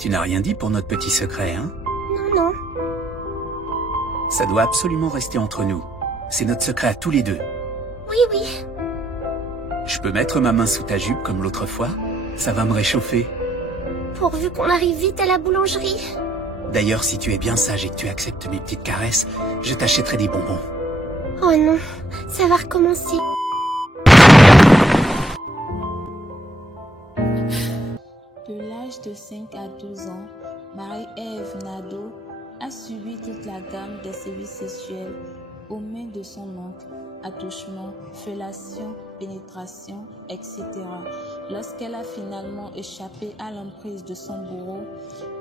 Tu n'as rien dit pour notre petit secret, hein? Non, non. Ça doit absolument rester entre nous. C'est notre secret à tous les deux. Oui, oui. Je peux mettre ma main sous ta jupe comme l'autre fois? Ça va me réchauffer. Pourvu qu'on arrive vite à la boulangerie. D'ailleurs, si tu es bien sage et que tu acceptes mes petites caresses, je t'achèterai des bonbons. Oh non, ça va recommencer. De l'âge de 5 à 12 ans, Marie-Ève Nadeau a subi toute la gamme des services sexuels aux mains de son oncle, attouchement, fellation, pénétration, etc. Lorsqu'elle a finalement échappé à l'emprise de son bourreau,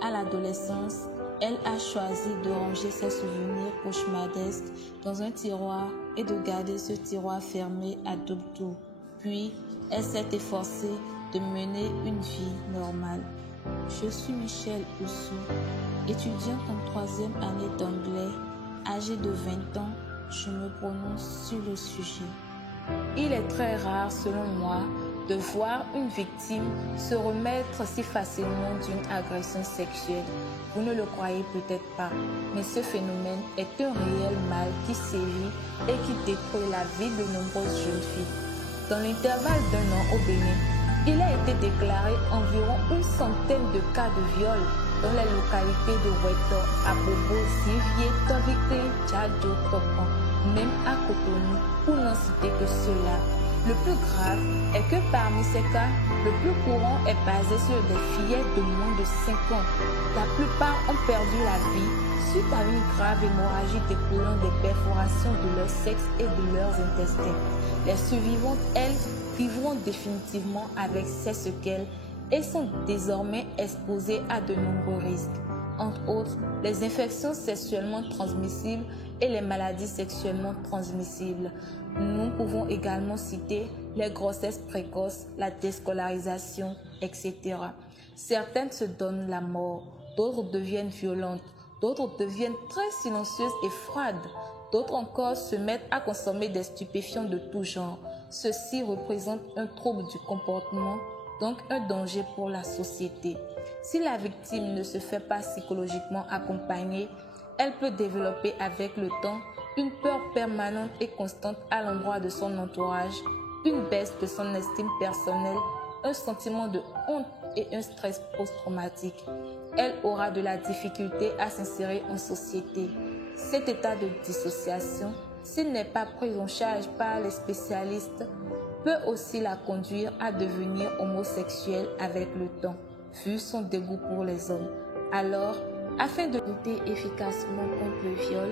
à l'adolescence, elle a choisi de ranger ses souvenirs cauchemardesques dans un tiroir et de garder ce tiroir fermé à double tour. Puis, elle s'est efforcée de mener une vie normale. Je suis Michel Oussou, étudiante en 3e année d'anglais, âgée de 20 ans. Je me prononce sur le sujet. Il est très rare, selon moi, de voir une victime se remettre si facilement d'une agression sexuelle. Vous ne le croyez peut-être pas, mais ce phénomène est un réel mal qui sévit et qui détruit la vie de nombreuses jeunes filles. Dans l'intervalle d'1 an au Bénin, il a été déclaré environ une centaine de cas de viol dans les localités de Weto, Abobo, Zivier, Tovike, Djadjo, Topan, même à Cotonou, pour n'en citer que cela. Le plus grave est que parmi ces cas, le plus courant est basé sur des fillettes de moins de 5 ans. La plupart ont perdu la vie suite à une grave hémorragie découlant des perforations de leur sexe et de leurs intestins. Les survivantes, elles, vivront définitivement avec ces séquelles et sont désormais exposées à de nombreux risques, entre autres les infections sexuellement transmissibles et les maladies sexuellement transmissibles. Nous pouvons également citer les grossesses précoces, la déscolarisation, etc. Certaines se donnent la mort, d'autres deviennent violentes, d'autres deviennent très silencieuses et froides, d'autres encore se mettent à consommer des stupéfiants de tout genre. Ceci représente un trouble du comportement, donc un danger pour la société. Si la victime ne se fait pas psychologiquement accompagner, elle peut développer avec le temps une peur permanente et constante à l'endroit de son entourage, une baisse de son estime personnelle, un sentiment de honte et un stress post-traumatique. Elle aura de la difficulté à s'insérer en société. Cet état de dissociation, s'il n'est pas pris en charge par les spécialistes, peut aussi la conduire à devenir homosexuelle avec le temps, vu son dégoût pour les hommes. Alors, afin de lutter efficacement contre le viol,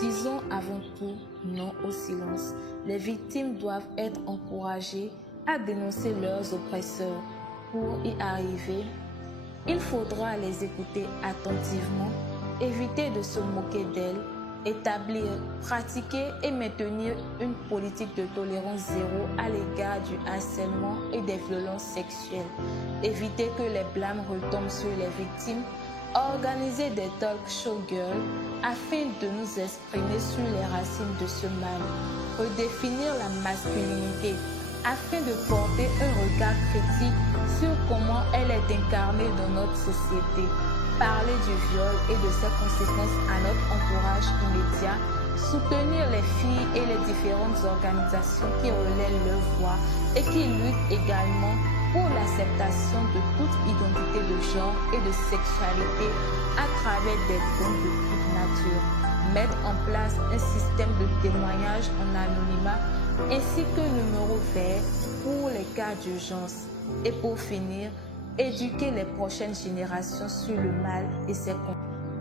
disons avant tout non au silence. Les victimes doivent être encouragées à dénoncer leurs oppresseurs. Pour y arriver, il faudra les écouter attentivement, éviter de se moquer d'elles, établir, pratiquer et maintenir une politique de tolérance zéro à l'égard du harcèlement et des violences sexuelles, éviter que les blâmes retombent sur les victimes, organiser des talk show girls afin de nous exprimer sur les racines de ce mal, redéfinir la masculinité afin de porter un regard critique sur comment elle est incarnée dans notre société, parler du viol et de ses conséquences à notre entourage immédiat, soutenir les filles et les différentes organisations qui relaient leur voix et qui luttent également pour l'acceptation de toute identité de genre et de sexualité à travers des dons de toute nature, mettre en place un système de témoignage en anonymat ainsi qu'un numéro vert pour les cas d'urgence. Et pour finir, éduquer les prochaines générations sur le mal et ses conséquences.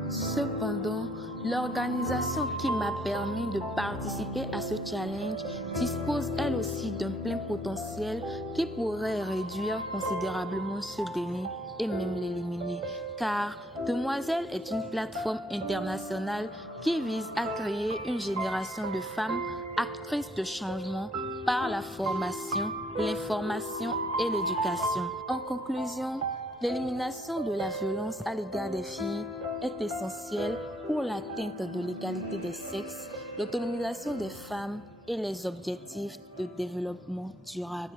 Cependant, l'organisation qui m'a permis de participer à ce challenge dispose elle aussi d'un plein potentiel qui pourrait réduire considérablement ce déni et même l'éliminer. Car Demoiselle est une plateforme internationale qui vise à créer une génération de femmes actrices de changement par la formation, l'information et l'éducation. En conclusion, l'élimination de la violence à l'égard des filles est essentielle pour l'atteinte de l'égalité des sexes, l'autonomisation des femmes et les objectifs de développement durable.